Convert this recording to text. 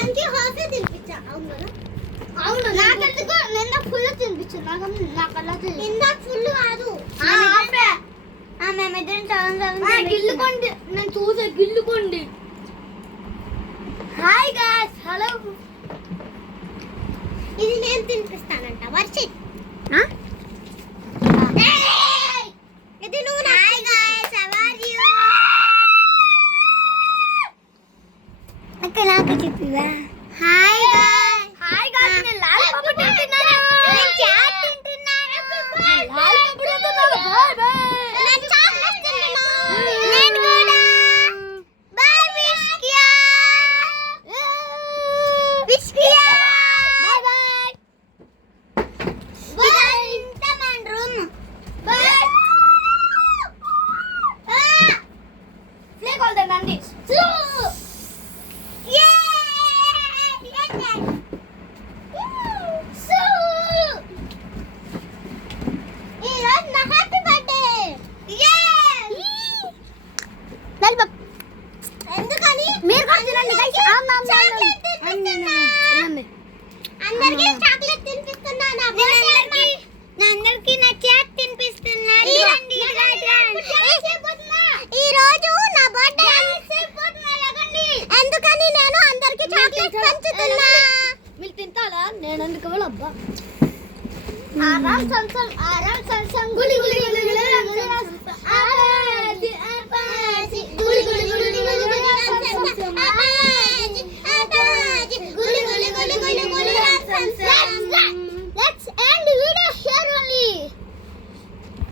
దానికి హాఫే తినిపించా అవును కదా అవును నాకెందుకు నిన్న ఫుల్ తినిపించు నాకు నాకు అలా నిన్న ఫుల్ కాదు మేమిద్దరం చాలా గిల్లుకోండి నేను చూసా గిల్లుకోండి హాయ్ గాయ్స్ హలో ఇది నేను తినిపిస్తానంట వర్షిత్ ఇది నువ్వు hi guys how are you అక్క నాకు చెప్పివా హాయ్ హాయ్ గాయ్స్ నేను తింటున్నాను. చాట్ తింటున్నాను. తింటున్నాను తింటున్నాను కూడా. మన రూమ్ ప్లే Bye. మీరు తింటారా? నేను అందుకు అబ్బా? ఆరాం సంసం ఆరాం సంసం గులి గులి గులి గులి.